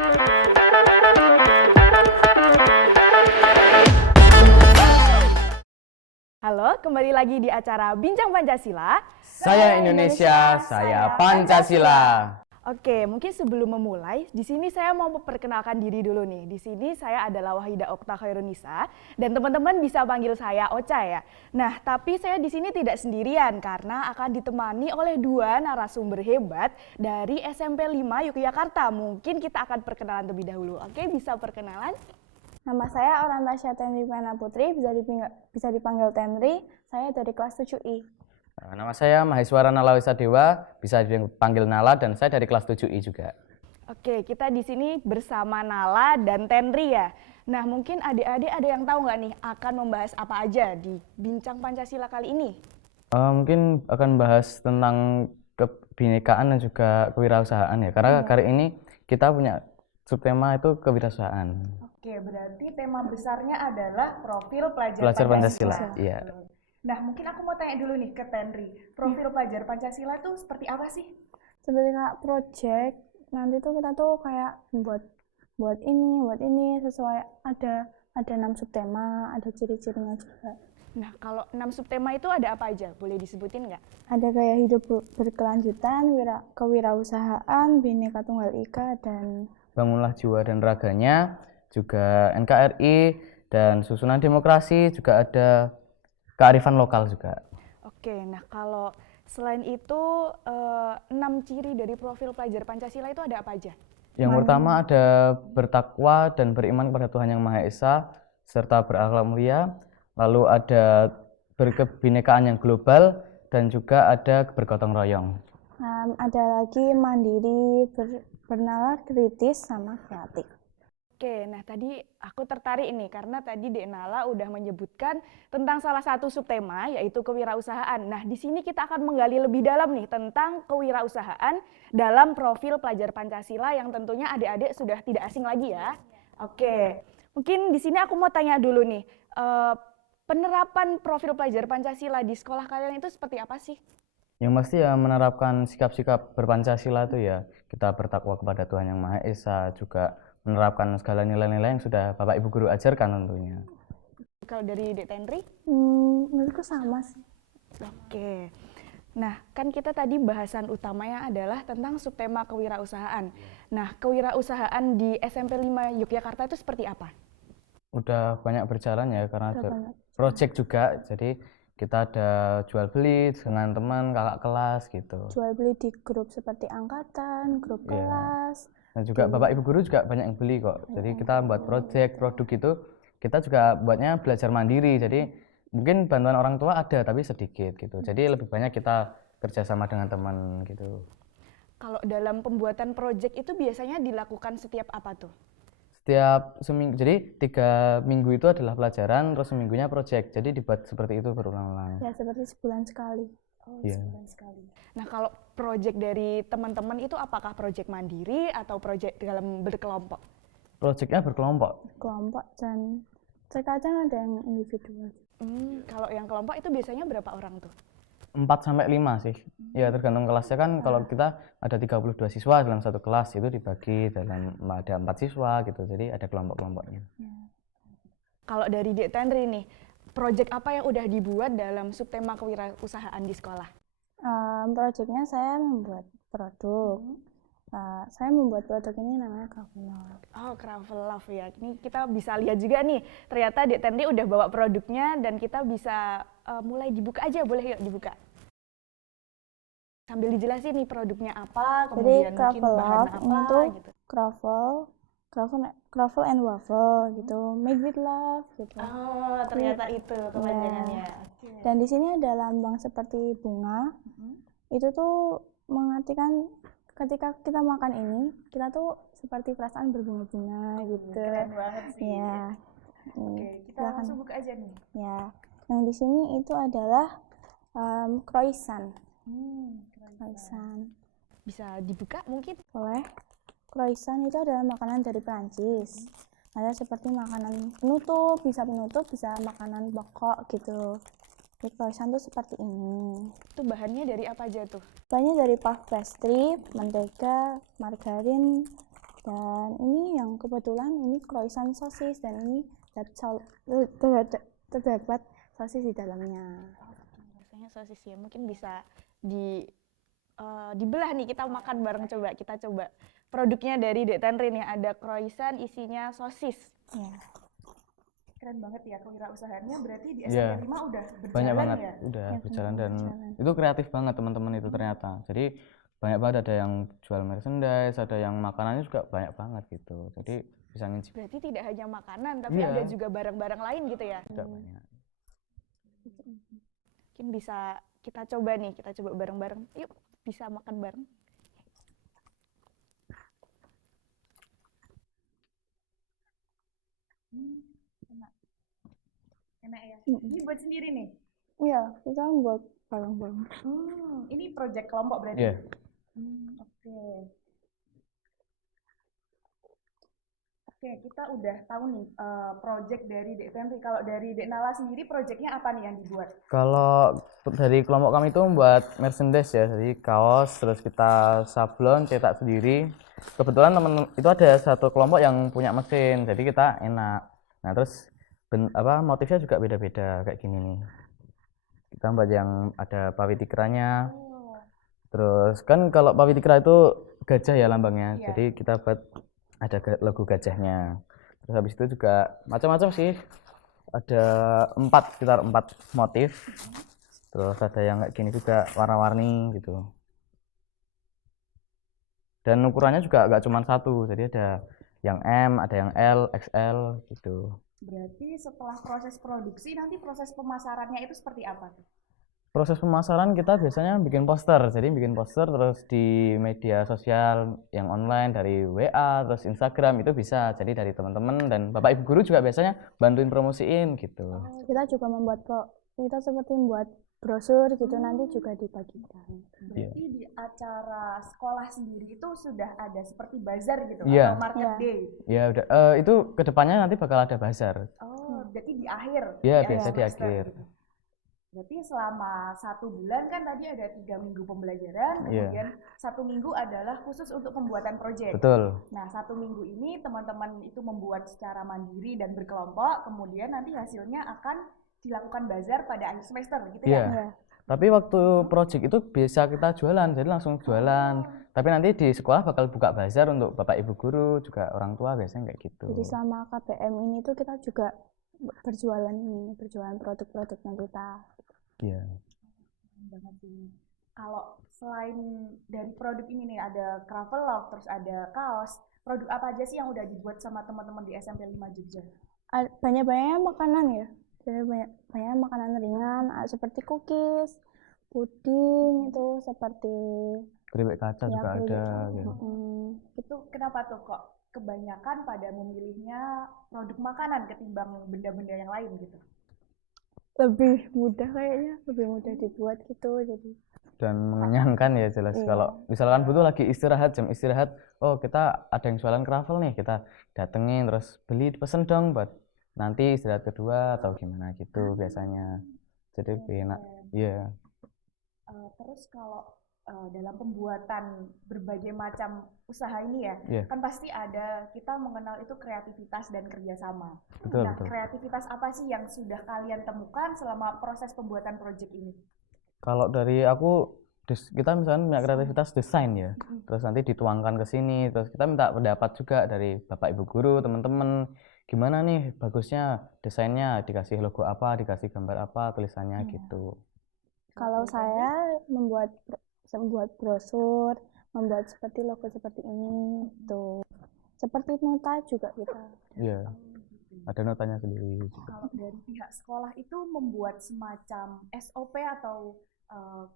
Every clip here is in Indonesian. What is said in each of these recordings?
Halo, kembali lagi di acara Bincang Pancasila. Saya Indonesia, saya Pancasila. Oke, mungkin sebelum memulai, di sini saya mau memperkenalkan diri dulu nih. Di sini saya adalah Wahida Okta Khairunisa dan teman-teman bisa panggil saya Ocha ya. Nah, tapi saya di sini tidak sendirian karena akan ditemani oleh dua narasumber hebat dari SMP 5 Yogyakarta. Mungkin kita akan perkenalan terlebih dahulu. Oke, bisa perkenalan? Nama saya Orantasya Tenri Pena Putri, bisa dipanggil Tenri. Saya dari kelas 7I. Nama saya Maheswara Nalawisa Dewa, bisa dipanggil Nala, dan saya dari kelas 7I juga. Oke, kita di sini bersama Nala dan Tenri ya. Nah, mungkin adik-adik ada yang tahu nggak nih akan membahas apa aja di Bincang Pancasila kali ini? Mungkin akan bahas tentang kebinekaan dan juga kewirausahaan ya, karena kali ini kita punya subtema itu kewirausahaan. Oke, berarti tema besarnya adalah profil pelajar Pancasila. Iya. Nah, mungkin aku mau tanya dulu nih ke Tenri. Profil pelajar Pancasila itu seperti apa sih? Seperti kayak project, nanti tuh kita tuh kayak buat ini sesuai ada 6 subtema, ada ciri-cirinya juga. Nah, kalau 6 subtema itu ada apa aja? Boleh disebutin nggak? Ada gaya hidup berkelanjutan, kewirausahaan, Bhinneka Tunggal Ika, dan Bangunlah jiwa dan raganya, juga NKRI, dan susunan demokrasi, juga ada kearifan lokal juga. Oke, nah kalau selain itu 6 ciri dari profil pelajar Pancasila itu ada apa aja? Yang pertama ada bertakwa dan beriman kepada Tuhan Yang Maha Esa, serta berakhlak mulia. Lalu ada berkebinekaan yang global, dan juga ada bergotong royong. Ada lagi mandiri, bernalar, kritis, sama kreatif. Oke, nah tadi aku tertarik ini karena tadi Dek Nala udah menyebutkan tentang salah satu subtema yaitu kewirausahaan. Nah, di sini kita akan menggali lebih dalam nih tentang kewirausahaan dalam profil pelajar Pancasila yang tentunya adik-adik sudah tidak asing lagi ya. Oke, mungkin di sini aku mau tanya dulu nih, penerapan profil pelajar Pancasila di sekolah kalian itu seperti apa sih? Yang pasti ya menerapkan sikap-sikap berpancasila itu ya, kita bertakwa kepada Tuhan Yang Maha Esa, juga menerapkan segala nilai-nilai yang sudah Bapak Ibu Guru ajarkan tentunya. Kalau dari Dek Tenri? Menurutku sama sih. Oke. Nah, kan kita tadi bahasan utamanya adalah tentang subtema kewirausahaan. Nah, kewirausahaan di SMP 5 Yogyakarta itu seperti apa? Udah banyak berjalan ya, karena ada project juga, jadi kita ada jual beli dengan teman, kakak kelas gitu. Jual beli di grup seperti angkatan, grup kelas. Dan juga Bapak Ibu Guru juga banyak yang beli kok. Jadi kita buat project, produk itu kita juga buatnya belajar mandiri. Jadi mungkin bantuan orang tua ada tapi sedikit gitu. Jadi lebih banyak kita kerjasama dengan teman gitu. Kalau dalam pembuatan project itu biasanya dilakukan setiap apa tuh? Setiap seminggu, jadi 3 minggu itu adalah pelajaran, terus seminggunya project. Jadi dibuat seperti itu berulang-ulang. Ya, seperti sebulan sekali. Sebulan sekali. Nah, kalau project dari teman-teman itu apakah project mandiri atau project dalam berkelompok? Projectnya berkelompok. Kelompok, dan terkadang ada yang individual. Kalau yang kelompok itu biasanya berapa orang tuh? 4-5 sih. Ya tergantung kelasnya kan. Kalau kita ada 32 siswa dalam satu kelas, itu dibagi dalam ada 4 siswa gitu. Jadi ada kelompok-kelompoknya. Kalau dari Dek Tenri nih, project apa yang udah dibuat dalam subtema kewirausahaan di sekolah? Projectnya saya membuat produk. Saya membuat produk ini namanya Cravel Love. Oh, Cravel Love ya. Ini kita bisa lihat juga nih, ternyata Dek Tenri udah bawa produknya dan kita bisa mulai dibuka aja, boleh yuk dibuka. Sambil dijelasin nih produknya apa, kemudian jadi, mungkin bahan apa tuh, gitu. Croffle and waffle gitu, made with love gitu. Oh, ternyata itu kepanjangannya. Dan di sini ada lambang seperti bunga. Itu tuh mengartikan ketika kita makan ini, kita tuh seperti perasaan berbunga-bunga gitu. Keren banget sih. Ya. Oke, kita langsung buka aja nih. Ya. Yang di sini itu adalah croissant. Croissant. Bisa dibuka mungkin? Boleh. Croissant itu adalah makanan dari Prancis. Ada seperti makanan penutup, bisa makanan pokok gitu. Jadi croissant itu seperti ini. Itu bahannya dari apa aja tuh? Bahannya dari puff pastry, mentega, margarin, dan ini kebetulan ini croissant sosis dan ini terdapat sosis di dalamnya. Rasanya sosis ya, mungkin bisa dibelah nih, kita makan bareng. Coba kita coba produknya dari Dek Tenrin ya, ada croissant isinya sosis. Ya. Keren banget ya kewirausahaannya, berarti di Iya. SMP 5 udah berjalan Banyak banget ya? udah Ya, berjalan benar, dan berjalan. itu kreatif banget teman-teman itu ternyata. Jadi banyak banget, ada yang jual merchandise, ada yang makanannya juga banyak banget gitu. Jadi bisa nginspirasi Berarti tidak hanya makanan, tapi Iya. ada juga barang-barang lain gitu ya? juga banyak. Mungkin bisa kita coba nih, kita coba bareng-bareng. Yuk, bisa makan bareng. Enak. Enak ya? Ini buat sendiri nih? Iya, kita buat bareng-bareng. Ini project kelompok berarti? Iya. Oke. Oke, kita udah tahu nih project dari Dek Tenri. Kalau dari Dek Nala sendiri, projectnya apa nih yang dibuat? Kalau dari kelompok kami itu membuat merchandise ya, jadi kaos, terus kita sablon, cetak sendiri. Kebetulan teman itu ada satu kelompok yang punya mesin, jadi kita enak. Nah terus motifnya juga beda-beda kayak gini nih. Kita buat yang ada pawitikeranya. Terus kan kalau pawitikera itu gajah ya lambangnya, Iya. jadi kita buat ada logo gajahnya. Terus habis itu juga macam-macam sih. Ada sekitar 4 motif. Terus ada yang kayak gini juga warna-warni gitu. Dan ukurannya juga nggak cuma satu, jadi ada yang M, ada yang L, XL gitu. Berarti setelah proses produksi, nanti proses pemasarannya itu seperti apa tuh? Proses pemasaran kita biasanya bikin poster, jadi bikin poster terus di media sosial yang online dari WA, terus Instagram itu bisa. Jadi dari teman-teman dan Bapak Ibu guru juga biasanya bantuin promosiin gitu. Kita juga kita seperti membuat brosur gitu, nanti juga dibagikan. Berarti di acara sekolah sendiri itu sudah ada seperti bazar gitu Iya. atau market Iya. day? Ya udah, itu kedepannya nanti bakal ada bazar. Oh, berarti di akhir? Iya, di biasa di semester akhir. gitu. Berarti selama 1 bulan kan tadi ada 3 minggu pembelajaran, Iya. kemudian 1 minggu adalah khusus untuk pembuatan proyek. Betul. Nah, 1 minggu ini teman-teman itu membuat secara mandiri dan berkelompok, kemudian nanti hasilnya akan dilakukan bazar pada akhir semester gitu Iya. ya? Iya. Tapi waktu project itu bisa kita jualan, jadi langsung jualan. Tapi nanti di sekolah bakal buka bazar untuk Bapak Ibu guru, juga orang tua biasanya kayak gitu. Jadi selama KBM ini tuh kita juga berjualan produk-produknya kita. Iya. Banget sih. Kalau selain dari produk ini nih, ada Cravelogue, terus ada kaos, produk apa aja sih yang udah dibuat sama teman-teman di SMP 5 Jogja? Banyak-banyaknya makanan ya. Jadi banyak makanan ringan seperti cookies, puding itu seperti Keripik kaca juga keripik. ada gitu. Itu kenapa tuh kok kebanyakan pada memilihnya produk makanan ketimbang benda-benda yang lain gitu? Lebih mudah kayaknya, lebih mudah dibuat gitu. Jadi Dan mengenyangkan ya jelas. Iya. Kalau misalkan butuh lagi istirahat, jam istirahat, oh kita ada yang jualan Kravel nih, kita datengin terus beli, pesen dong buat nanti istirahat kedua atau gimana gitu biasanya. Jadi lebih enak. Iya. Terus kalau dalam pembuatan berbagai macam usaha ini ya, Iya. kan pasti ada, kita mengenal itu kreativitas dan kerjasama. Betul, Nah, betul. kreativitas apa sih yang sudah kalian temukan selama proses pembuatan proyek ini? Kalau dari aku, kita misalnya punya kreativitas desain ya, terus nanti dituangkan ke sini, terus kita minta pendapat juga dari Bapak Ibu guru, teman-teman, gimana nih bagusnya desainnya, dikasih logo apa, dikasih gambar apa, tulisannya gitu. kalau saya membuat brosur, membuat seperti logo seperti ini tuh. Seperti nota juga kita. Iya, ada notanya sendiri. Kalau dari pihak sekolah itu membuat semacam SOP atau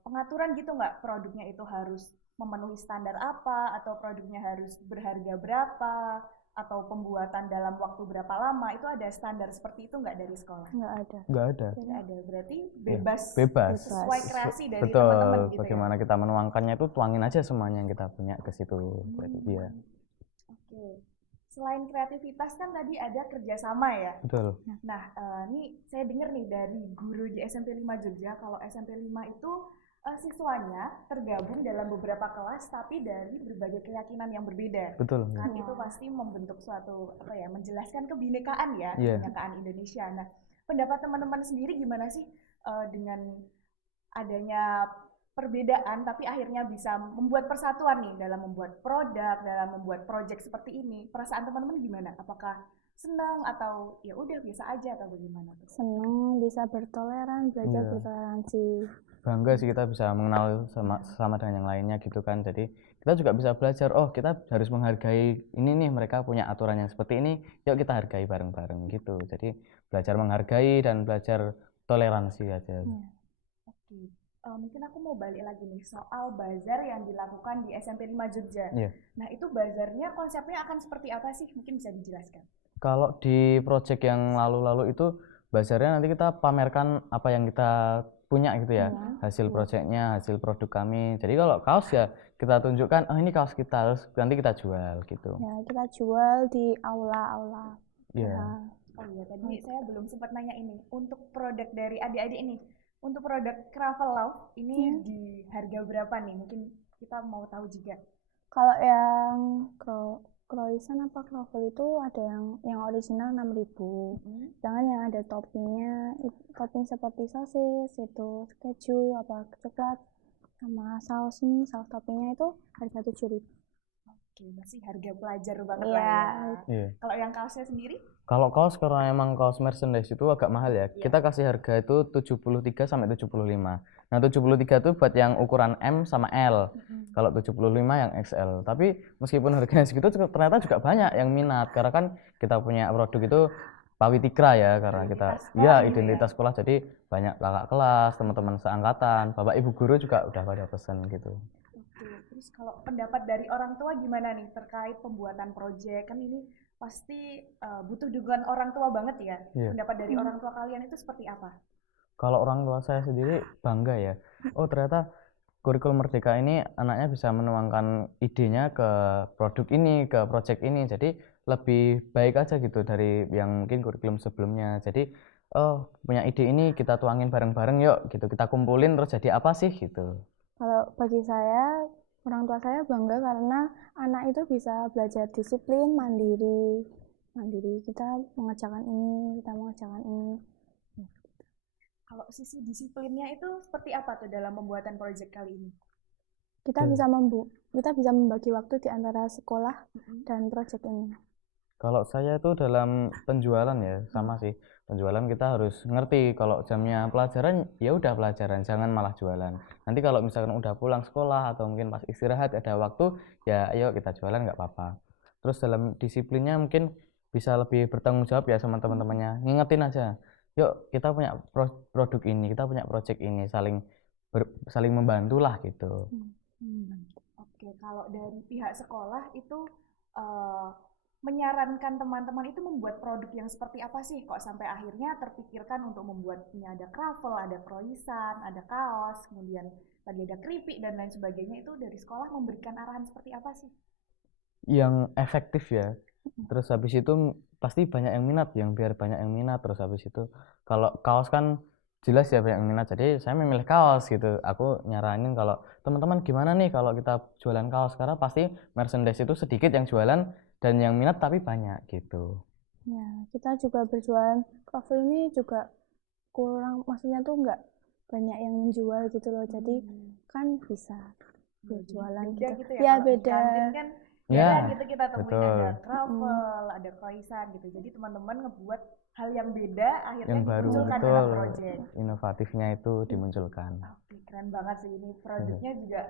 pengaturan gitu nggak, produknya itu harus memenuhi standar apa, atau produknya harus berharga berapa, atau pembuatan dalam waktu berapa lama, itu ada standar seperti itu nggak dari sekolah? Nggak ada. Nggak ada. Nggak ada, berarti Iya, bebas, bebas. sesuai kreasi dari Betul, teman-teman gitu bagaimana ya? kita menuangkannya itu tuangin aja semuanya yang kita punya ke situ. Berarti iya, Oke. Selain kreativitas kan tadi ada kerjasama ya. betul. Nah, ini saya dengar nih dari guru di SMP 5 Jogja, kalau SMP 5 itu siswanya tergabung dalam beberapa kelas tapi dari berbagai keyakinan yang berbeda. Betul. Kan Iya. itu pasti membentuk suatu menjelaskan kebinekaan ya, Iya. kebinekaan Indonesia. Nah, pendapat teman-teman sendiri gimana sih dengan adanya perbedaan tapi akhirnya bisa membuat persatuan nih dalam membuat produk, dalam membuat project seperti ini. Perasaan teman-teman gimana? Apakah senang atau ya udah biasa aja atau bagaimana tuh? Seneng bisa bertoleran, belajar Iya. bertoleransi. Bangga sih kita bisa mengenal sama dengan yang lainnya gitu kan. Jadi kita juga bisa belajar, oh kita harus menghargai ini nih, mereka punya aturan yang seperti ini, yuk kita hargai bareng-bareng gitu. Jadi belajar menghargai dan belajar toleransi aja. Iya. Oke. Mungkin aku mau balik lagi nih soal bazar yang dilakukan di SMP 5 Jogja. Iya. Nah, itu bazarnya konsepnya akan seperti apa sih? Mungkin bisa dijelaskan. Kalau di project yang lalu-lalu itu bazarnya nanti kita pamerkan apa yang kita punya gitu ya, Iya. hasil projectnya, hasil produk kami. Jadi kalau kaos ya kita tunjukkan, oh ini kaos kita, terus nanti kita jual gitu. Ya, kita jual di aula-aula. Iya. Ya. Oh iya, tadi saya belum sempat nanya ini. Untuk produk dari adik-adik ini, untuk produk Cravel Love ini di harga berapa nih? Mungkin kita mau tahu juga. Kalau yang croissant apa croffle itu ada yang original 6.000. Jangan yang ada toppingnya, topping seperti sosis, itu keju, apa coklat, sama saus ini, saus toppingnya itu harga 7.000. Oke, masih harga pelajar banget Iya. lah ya. Iya. Kalau yang kaosnya sendiri? Kalau kaos karena emang kaos merchandise itu agak mahal ya. Kita kasih harga itu 73 sampai 75. Nah, 73 itu buat yang ukuran M sama L. Kalau 75 yang XL. Tapi meskipun harganya segitu ternyata juga banyak yang minat karena kan kita punya produk itu Pawitikra ya, karena kita identitas sekolah, jadi banyak kakak kelas, teman-teman seangkatan, bapak ibu guru juga udah pada pesen gitu. Oke, terus kalau pendapat dari orang tua gimana nih terkait pembuatan proyek? Kan ini pasti butuh dukungan orang tua banget ya. Iya. Pendapat dari orang tua kalian itu seperti apa? Kalau orang tua saya sendiri bangga ya. Oh ternyata kurikulum Merdeka ini anaknya bisa menuangkan idenya ke produk ini, ke project ini. Jadi lebih baik aja gitu dari yang mungkin kurikulum sebelumnya. Jadi oh punya ide ini kita tuangin bareng-bareng yuk gitu. Kita kumpulin terus jadi apa sih gitu. Kalau bagi saya, orang tua saya bangga karena anak itu bisa belajar disiplin, mandiri. Kita mengerjakan ini, kita mengerjakan ini. Kalau sisi disiplinnya itu seperti apa tuh dalam pembuatan proyek kali ini? Kita bisa membagi waktu di antara sekolah dan proyek ini. Kalau saya itu dalam penjualan ya sama sih. Penjualan kita harus ngerti kalau jamnya pelajaran ya udah pelajaran, jangan malah jualan. Nanti kalau misalkan udah pulang sekolah atau mungkin pas istirahat ada waktu, ya ayo kita jualan nggak apa-apa. Terus dalam disiplinnya mungkin bisa lebih bertanggung jawab ya sama teman-temannya. Ngingetin aja, yuk kita punya produk ini, kita punya project ini, saling membantu lah gitu. Oke, kalau dari pihak sekolah itu menyarankan teman-teman itu membuat produk yang seperti apa sih? Kok sampai akhirnya terpikirkan untuk membuatnya ada croffle, ada croissant, ada kaos, kemudian tadi ada keripik dan lain sebagainya, itu dari sekolah memberikan arahan seperti apa sih? Yang efektif ya. Terus habis itu pasti banyak yang minat, biar banyak yang minat. Terus habis itu kalau kaos kan jelas ya banyak yang minat, jadi saya memilih kaos gitu. Aku nyaranin kalau teman-teman gimana nih kalau kita jualan kaos, karena pasti merchandise itu sedikit yang jualan dan yang minat tapi banyak gitu. Ya, kita juga berjualan croffle ini juga kurang, maksudnya tuh nggak banyak yang menjual gitu loh. Jadi kan bisa berjualan Beda gitu. gitu ya, Ya kalau di beda. kantin kan Ya, jarang gitu kita temuin betul. ada croffle, ada croissant gitu. Jadi teman-teman ngebuat hal yang beda akhirnya Yang baru dimunculkan dalam betul, proyek. inovatifnya itu dimunculkan. Oke, keren banget sih ini produknya juga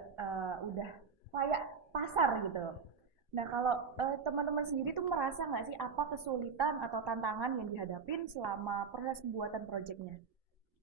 udah kayak pasar gitu. Nah kalau teman-teman sendiri tuh merasa nggak sih apa kesulitan atau tantangan yang dihadapin selama proses pembuatan proyeknya?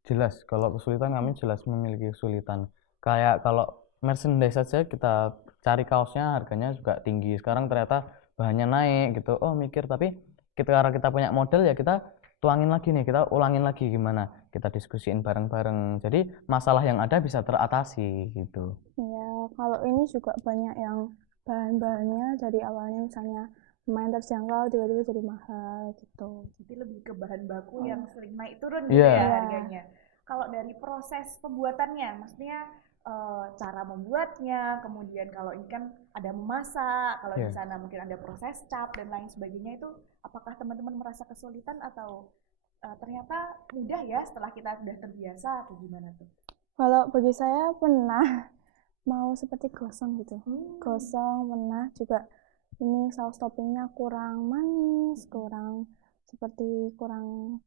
Jelas, kalau kesulitan kami jelas memiliki kesulitan. Kayak kalau merchandise saja kita cari kaosnya harganya juga tinggi. Sekarang ternyata bahannya naik gitu. Oh mikir, tapi karena kita punya model ya kita tuangin lagi nih, kita ulangin lagi gimana. Kita diskusiin bareng-bareng. Jadi masalah yang ada bisa teratasi gitu. Ya, kalau ini juga banyak yang bahan-bahannya dari awalnya misalnya lumayan terjangkau tiba-tiba jadi mahal gitu. Jadi lebih ke bahan baku yang sering naik turun gitu Iya. ya harganya. Kalau dari proses pembuatannya, maksudnya cara membuatnya, kemudian kalau ini kan ada memasak, kalau di Iya. sana mungkin ada proses cap dan lain sebagainya itu apakah teman-teman merasa kesulitan atau ternyata mudah ya setelah kita sudah terbiasa atau gimana tuh? Kalau bagi saya pernah mau seperti gosong gitu. Gosong pernah juga, ini saus toppingnya kurang manis, kurang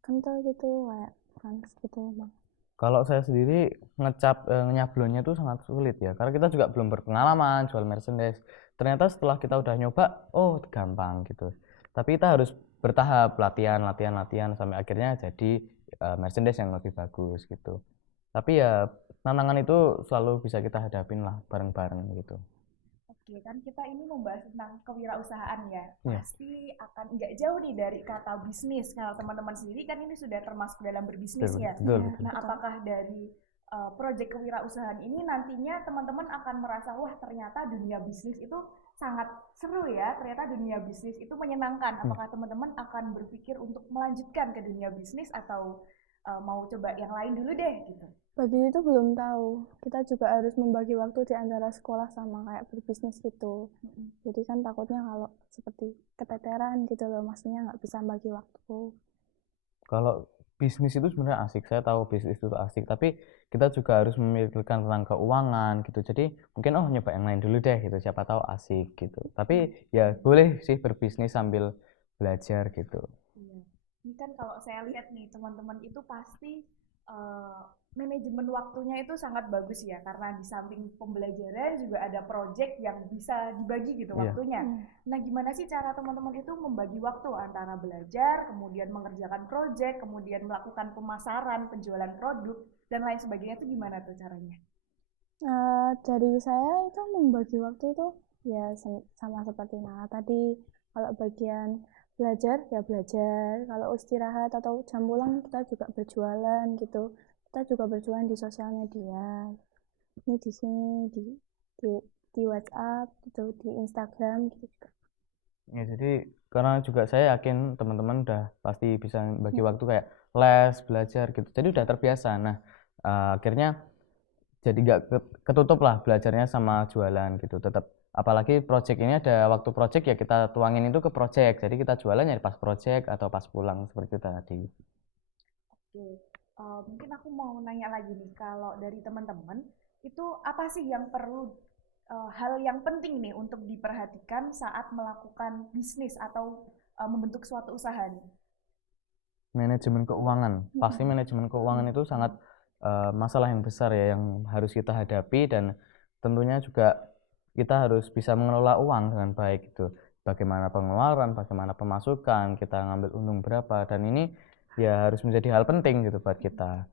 kental gitu, kayak kurang gitu Bang. Kalau saya sendiri nyablonnya itu sangat sulit ya, karena kita juga belum berpengalaman jual merchandise. Ternyata setelah kita udah nyoba, oh gampang gitu. Tapi kita harus bertahap latihan sampai akhirnya jadi merchandise yang lebih bagus gitu. Tapi ya tantangan itu selalu bisa kita hadapin lah bareng-bareng gitu. Oke, kan kita ini membahas tentang kewirausahaan ya. Iya, Pasti akan nggak jauh nih dari kata bisnis. Kalau teman-teman sendiri kan ini sudah termasuk dalam berbisnis betul, ya. betul, Iya, betul. Nah, apakah dari proyek kewirausahaan ini nantinya teman-teman akan merasa, wah ternyata dunia bisnis itu sangat seru ya, ternyata dunia bisnis itu menyenangkan. Apakah teman-teman akan berpikir untuk melanjutkan ke dunia bisnis atau mau coba yang lain dulu deh gitu? Bagi itu belum tahu. Kita juga harus membagi waktu di antara sekolah sama kayak berbisnis gitu. Jadi kan takutnya kalau seperti keteteran gitu loh, maksudnya nggak bisa bagi waktu. Kalau bisnis itu sebenarnya asik, saya tahu bisnis itu asik, tapi kita juga harus memikirkan tentang keuangan gitu. Jadi mungkin nyoba yang lain dulu deh gitu, siapa tahu asik gitu. Tapi ya boleh sih berbisnis sambil belajar gitu. Iya. Ini kan kalau saya lihat nih teman-teman itu pasti eh, manajemen waktunya itu sangat bagus ya karena di samping pembelajaran juga ada project yang bisa dibagi gitu Iya. waktunya. Nah, gimana sih cara teman-teman itu membagi waktu antara belajar, kemudian mengerjakan project, kemudian melakukan pemasaran, penjualan produk dan lain sebagainya itu gimana tuh caranya? Dari saya itu membagi waktu itu ya sama seperti Nala tadi. Kalau bagian belajar ya belajar, kalau istirahat atau jam pulang kita juga berjualan gitu. Kita juga berjualan di sosial media. Ini di sini di, di WhatsApp gitu, di Instagram gitu juga. Ya, jadi karena juga saya yakin teman-teman udah pasti bisa bagi waktu kayak les, belajar gitu. Jadi udah terbiasa. Nah, akhirnya jadi nggak ketutup lah belajarnya sama jualan gitu. Tetap apalagi project ini ada waktu project ya kita tuangin itu ke project. Jadi kita jualan ya pas project atau pas pulang seperti itu tadi. Oke, mungkin aku mau nanya lagi nih, kalau dari teman-teman itu apa sih yang perlu hal yang penting nih untuk diperhatikan saat melakukan bisnis atau membentuk suatu usaha nih? Manajemen keuangan. Pasti manajemen keuangan itu sangat masalah yang besar ya yang harus kita hadapi dan tentunya juga kita harus bisa mengelola uang dengan baik gitu. Bagaimana pengeluaran, bagaimana pemasukan, kita ngambil untung berapa dan ini ya harus menjadi hal penting gitu buat kita.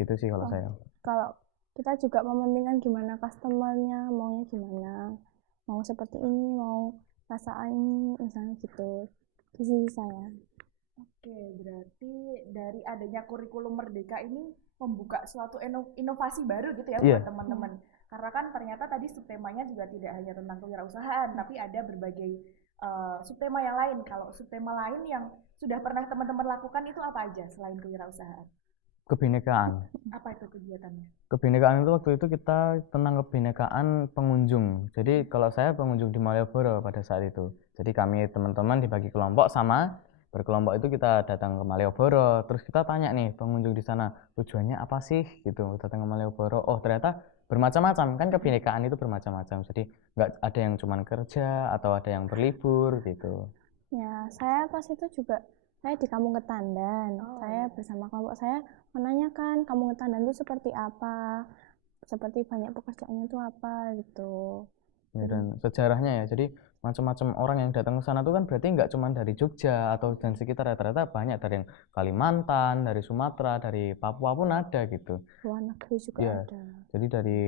Gitu sih kalau saya. Kalau kita juga mementingkan gimana customernya, maunya gimana, mau seperti ini, mau rasa ini, misalnya gitu. Di sisi saya. Oke, berarti dari adanya kurikulum Merdeka ini membuka suatu inovasi baru gitu ya Iya. buat teman-teman. Karena kan ternyata tadi subtemanya juga tidak hanya tentang kewirausahaan, tapi ada berbagai subtema yang lain. Kalau subtema lain yang sudah pernah teman-teman lakukan itu apa aja selain kewirausahaan? Kebinekaan. Apa itu kegiatannya? Kebinekaan itu waktu itu kita tentang kebinekaan pengunjung. Jadi kalau saya pengunjung di Malioboro pada saat itu. Jadi kami teman-teman dibagi kelompok sama berkelompok itu kita datang ke Malioboro. Terus kita tanya nih pengunjung di sana tujuannya apa sih gitu datang ke Malioboro. Oh ternyata bermacam-macam kan kebinekaan itu bermacam-macam. Jadi nggak ada yang cuman kerja atau ada yang berlibur gitu. Ya, saya pas itu juga, saya di Kampung Ketandan. Saya bersama kelompok saya menanyakan Kampung Ketandan itu seperti apa, seperti banyak pekerjaannya itu apa gitu. Ya, dan sejarahnya ya, jadi macam-macam orang yang datang ke sana tuh kan berarti nggak cuma dari Jogja atau dan sekitar, ternyata banyak dari yang Kalimantan, dari Sumatera, dari Papua pun ada gitu. Luar negeri juga Ya, ada. jadi dari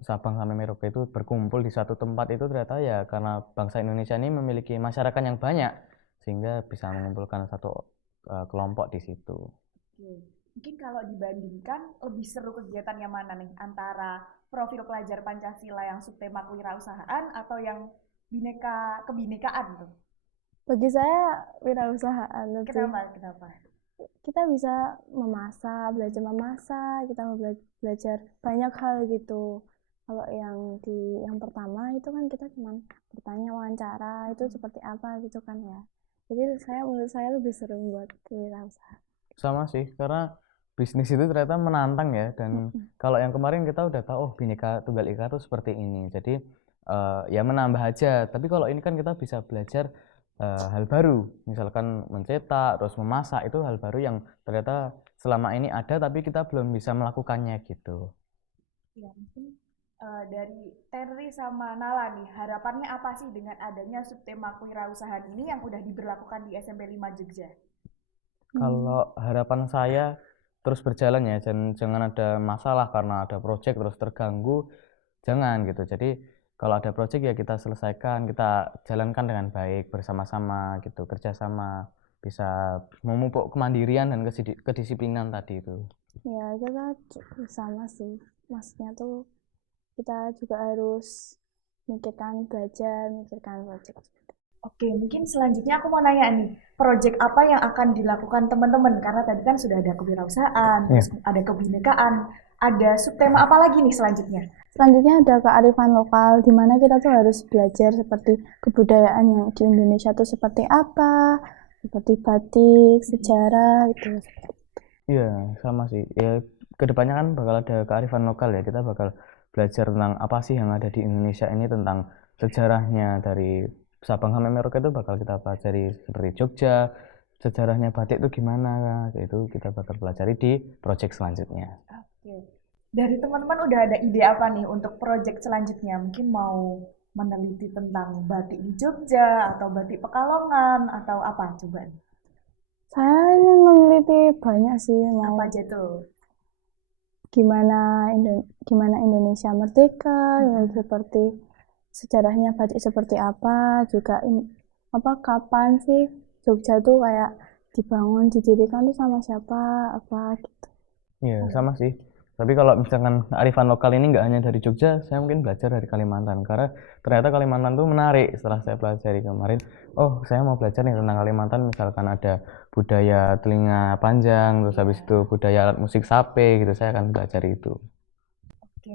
Sabang sampai Merauke itu berkumpul di satu tempat itu ternyata ya karena bangsa Indonesia ini memiliki masyarakat yang banyak sehingga bisa mengumpulkan satu kelompok di situ. Oke. Mungkin kalau dibandingkan lebih seru kegiatan yang mana nih antara profil pelajar Pancasila yang subtema kewirausahaan atau yang kebinekaan tuh? Bagi saya wirausahaan lebih. Kenapa? Kenapa? kita bisa memasak, kita mau belajar banyak hal gitu. Kalau yang pertama itu kan kita cuma bertanya wawancara itu seperti apa gitu kan ya. Jadi menurut saya lebih seru buat kewirausahaan. Sama sih, karena bisnis itu ternyata menantang ya. Dan kalau yang kemarin kita udah tahu, oh Bhinneka Tunggal Ika tuh seperti ini. Jadi ya menambah aja. Tapi kalau ini kan kita bisa belajar hal baru, misalkan mencetak, terus memasak, itu hal baru yang ternyata selama ini ada tapi kita belum bisa melakukannya gitu. Ya, mungkin dari Terry sama Nala nih, harapannya apa sih dengan adanya subtema kewirausahaan ini yang udah diberlakukan di SMP 5 Jogja? Kalau harapan saya terus berjalan ya, jangan ada masalah karena ada project terus terganggu, jangan gitu. Jadi kalau ada project ya kita selesaikan, kita jalankan dengan baik bersama-sama gitu, kerjasama, bisa memupuk kemandirian dan kedisiplinan tadi itu. Ya kita bersama sih, maksudnya tuh kita juga harus mikirkan belajar, mikirkan project. Oke, mungkin selanjutnya aku mau nanya nih, project apa yang akan dilakukan teman-teman? Karena tadi kan sudah ada kewirausahaan, terus ada kebinekaan, ada subtema apa lagi nih selanjutnya? Selanjutnya ada kearifan lokal, di mana kita tuh harus belajar seperti kebudayaan yang di Indonesia tuh seperti apa, seperti batik, sejarah, itu. Iya, sama sih. Ya, kedepannya kan bakal ada kearifan lokal ya. Kita bakal belajar tentang apa sih yang ada di Indonesia ini, tentang sejarahnya dari Sabang sampai Merauke itu bakal kita pelajari seperti Jogja, sejarahnya batik itu gimana, itu kita bakal pelajari di project selanjutnya. Oke. Dari teman-teman udah ada ide apa nih untuk project selanjutnya? Mungkin mau meneliti tentang batik di Jogja atau batik Pekalongan atau apa coba? Saya ingin meneliti banyak sih, mau Apa aja tuh? gimana Indonesia merdeka, ya, seperti sejarahnya batik seperti apa, juga kapan sih Jogja tuh kayak didirikan tuh sama siapa, apa gitu. Iya, sama sih. Tapi kalau misalkan kearifan lokal ini nggak hanya dari Jogja, saya mungkin belajar dari Kalimantan. Karena ternyata Kalimantan tuh menarik setelah saya pelajari kemarin. Oh, saya mau belajar nih tentang Kalimantan, misalkan ada budaya telinga panjang, terus habis itu budaya alat musik sape gitu, saya akan belajar itu. Oke,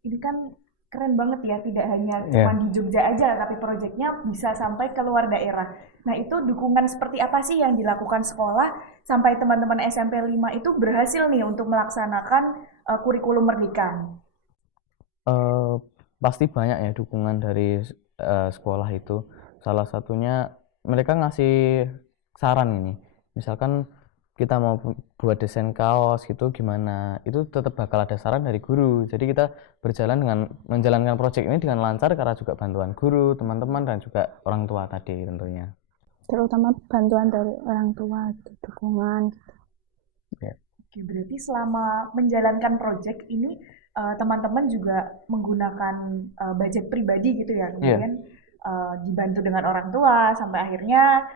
ini kan keren banget ya, tidak hanya Iya. cuma di Jogja aja, tapi proyeknya bisa sampai ke luar daerah. Nah, itu dukungan seperti apa sih yang dilakukan sekolah sampai teman-teman SMP 5 itu berhasil nih untuk melaksanakan kurikulum merdeka? Pasti banyak ya dukungan dari sekolah itu. Salah satunya mereka ngasih saran ini. Misalkan kita mau buat desain kaos gitu gimana, itu tetap bakal ada saran dari guru. Jadi kita berjalan dengan menjalankan proyek ini dengan lancar karena juga bantuan guru, teman-teman, dan juga orang tua tadi tentunya. Terutama bantuan dari orang tua, gitu, dukungan. Ya. Oke, berarti selama menjalankan proyek ini teman-teman juga menggunakan budget pribadi gitu ya, kemudian dibantu dengan orang tua sampai akhirnya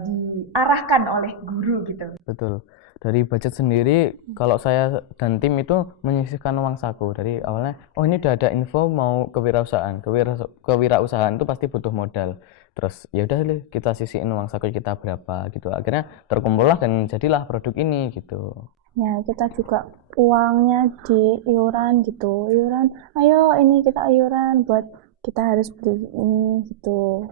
diarahkan oleh guru gitu. Betul. Dari budget sendiri, kalau saya dan tim itu menyisihkan uang saku. Dari awalnya, oh ini udah ada info mau kewirausahaan. Kewirausahaan itu pasti butuh modal. Terus ya udah deh, kita sisihin uang saku kita berapa gitu. Akhirnya terkumpullah dan jadilah produk ini gitu. Ya, kita juga uangnya di iuran gitu. Iuran, ayo ini kita iuran buat kita harus beli ini gitu.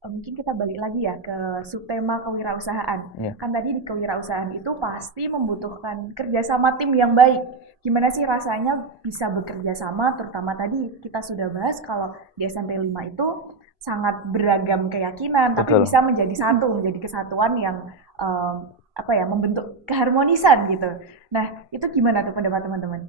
Mungkin kita balik lagi ya ke subtema kewirausahaan. Iya. Kan tadi di kewirausahaan itu pasti membutuhkan kerjasama tim yang baik. Gimana sih rasanya bisa bekerja sama, terutama tadi kita sudah bahas kalau di SMP 5 itu sangat beragam keyakinan, tapi Betul. bisa menjadi satu, menjadi kesatuan yang membentuk keharmonisan gitu. Nah, itu gimana tuh pendapat teman-teman?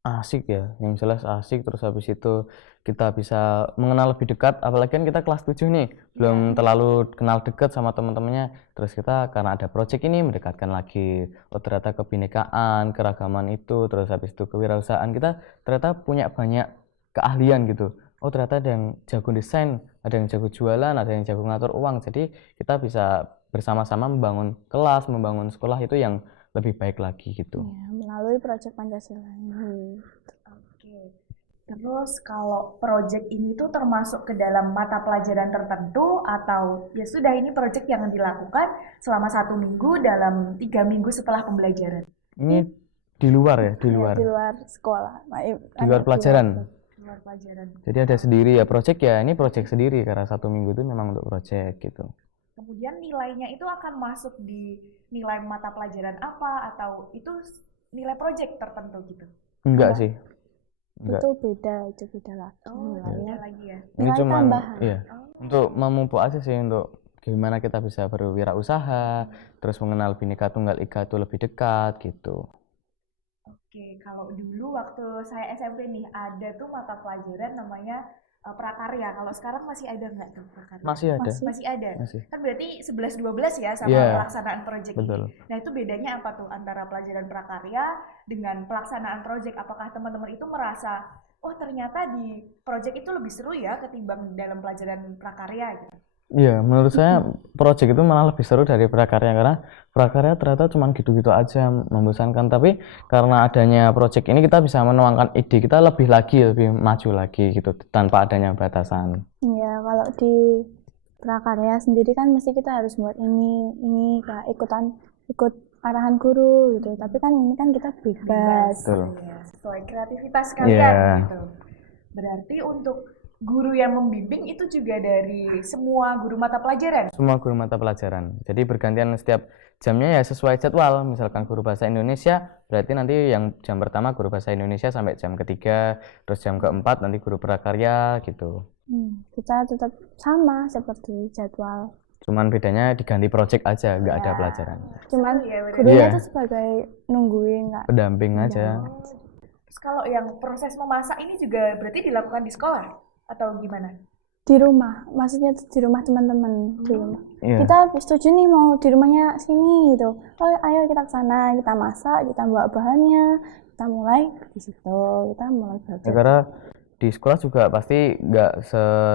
Asik ya, yang jelas asik. Terus habis itu kita bisa mengenal lebih dekat, apalagi kan kita kelas 7 nih, belum terlalu kenal dekat sama teman-temannya. Terus kita karena ada project ini mendekatkan lagi, oh ternyata kebinekaan, keragaman itu, terus habis itu kewirausahaan, kita ternyata punya banyak keahlian gitu. Oh ternyata ada yang jago desain, ada yang jago jualan, ada yang jago ngatur uang. Jadi kita bisa bersama-sama membangun kelas, membangun sekolah itu yang lebih baik lagi gitu. Ya, melalui proyek Pancasila ini. Oke. Terus kalau project ini tuh termasuk ke dalam mata pelajaran tertentu atau ya sudah ini project yang dilakukan selama 1 minggu dalam 3 minggu setelah pembelajaran? Ini di luar ya, di Ya, luar. di luar sekolah. Di luar pelajaran. Di luar pelajaran. Jadi ada sendiri ya project ya, ini project sendiri karena 1 minggu itu memang untuk project gitu. Kemudian nilainya itu akan masuk di nilai mata pelajaran apa atau itu nilai project tertentu gitu? Enggak sih. Enggak. Itu beda lagi Beda nilainya. lagi ya. Ini Nilai cuma tambahan. iya, untuk memupuk aja sih untuk gimana kita bisa berwirausaha, terus mengenal Bhinneka Tunggal Ika itu lebih dekat gitu. Oke, kalau dulu waktu saya SMP nih ada tuh mata pelajaran namanya prakarya. Kalau sekarang masih ada nggak tuh prakarya? Masih ada. Masih ada. Masih. Kan berarti 11-12 ya sama Iya. pelaksanaan proyek Betul. ini. Nah, itu bedanya apa tuh antara pelajaran prakarya dengan pelaksanaan proyek? Apakah teman-teman itu merasa, oh ternyata di proyek itu lebih seru ya ketimbang dalam pelajaran prakarya gitu? Iya, menurut saya project itu malah lebih seru dari prakarya karena prakarya ternyata cuma gitu-gitu aja membosankan. Tapi karena adanya project ini kita bisa menuangkan ide kita lebih maju lagi gitu tanpa adanya batasan. Ya, kalau di prakarya sendiri kan mesti kita harus buat ini kayak ikut arahan guru gitu. Tapi kan ini kan kita bebas. Betul. Ya, sesuai kreativitas kalian Iya. gitu. Berarti untuk guru yang membimbing itu juga dari semua guru mata pelajaran? Semua guru mata pelajaran. Jadi bergantian setiap jamnya ya sesuai jadwal. Misalkan guru bahasa Indonesia, berarti nanti yang jam pertama guru bahasa Indonesia sampai jam ketiga, terus jam keempat nanti guru prakarya gitu. Kita tetap sama seperti jadwal. Cuman bedanya diganti project aja, nggak ada Ya. pelajaran. Cuman Seru ya, berarti. gurunya Iya. itu sebagai nungguin nggak. Pendamping aja. Terus kalau yang proses memasak ini juga berarti dilakukan di sekolah atau gimana? Di rumah, maksudnya di rumah teman-teman di rumah. Iya. Kita setuju nih mau di rumahnya sini gitu. Oh ayo kita ke sana, kita masak, kita bawa bahannya, kita mulai di situ, kita mulai Ya, belajar. karena di sekolah juga pasti nggak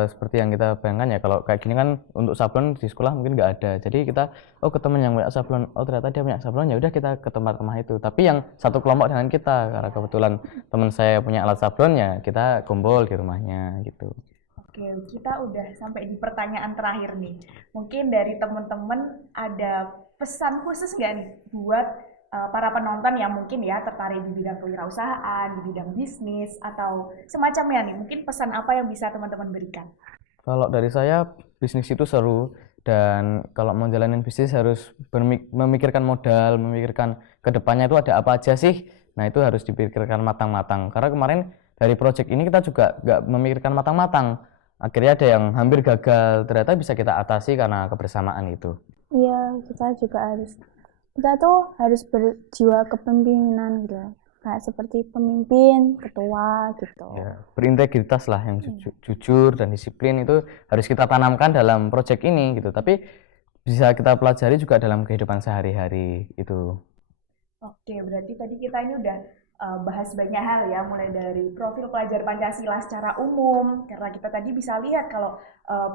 seperti yang kita bayangkan ya. Kalau kayak gini kan untuk sablon di sekolah mungkin nggak ada. Jadi kita ke teman yang punya sablon, oh ternyata dia punya sablon, ya udah kita ke tempat rumah itu. Tapi yang satu kelompok dengan kita karena kebetulan teman saya punya alat sablon ya kita kumpul di rumahnya gitu. Oke, kita udah sampai di pertanyaan terakhir nih. Mungkin dari teman-teman ada pesan khusus nggak nih buat para penonton yang mungkin ya tertarik di bidang kewirausahaan, di bidang bisnis, atau semacamnya nih. Mungkin pesan apa yang bisa teman-teman berikan? Kalau dari saya bisnis itu seru dan kalau mau jalanin bisnis harus memikirkan modal, memikirkan kedepannya itu ada apa aja sih. Nah itu harus dipikirkan matang-matang. Karena kemarin dari project ini kita juga nggak memikirkan matang-matang. Akhirnya ada yang hampir gagal, ternyata bisa kita atasi karena kebersamaan itu. Iya, kita tuh harus berjiwa kepemimpinan gitu. Kayak seperti pemimpin, ketua gitu. Ya, berintegritas lah yang jujur dan disiplin itu harus kita tanamkan dalam project ini gitu. Tapi bisa kita pelajari juga dalam kehidupan sehari-hari itu. Oke, berarti tadi kita ini udah bahas banyak hal ya, mulai dari profil pelajar Pancasila secara umum, karena kita tadi bisa lihat kalau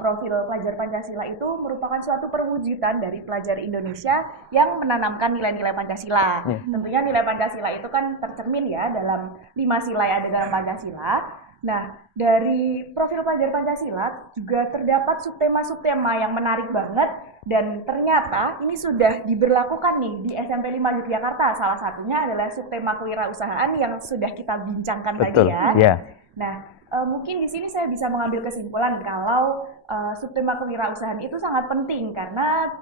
profil pelajar Pancasila itu merupakan suatu perwujudan dari pelajar Indonesia yang menanamkan nilai-nilai Pancasila. Tentunya nilai Pancasila itu kan tercermin ya dalam 5 sila yang ada dalam Pancasila. Nah, dari profil pelajar Pancasila juga terdapat subtema-subtema yang menarik banget dan ternyata ini sudah diberlakukan nih di SMP 5 Yogyakarta. Salah satunya adalah subtema kewirausahaan yang sudah kita bincangkan tadi ya. Ya. Nah, mungkin di sini saya bisa mengambil kesimpulan kalau subtema kewirausahaan itu sangat penting karena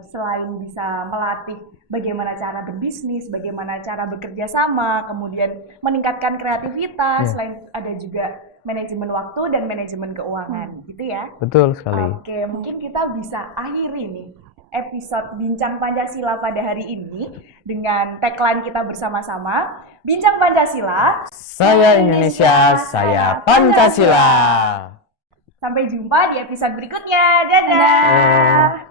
selain bisa melatih bagaimana cara berbisnis, bagaimana cara bekerja sama, kemudian meningkatkan kreativitas, selain ada juga manajemen waktu dan manajemen keuangan, gitu ya. Betul sekali. Oke, mungkin kita bisa akhiri nih episode Bincang Pancasila pada hari ini dengan tagline kita bersama-sama, Bincang Pancasila, Saya Indonesia, saya Pancasila. Sampai jumpa di episode berikutnya. Dadah.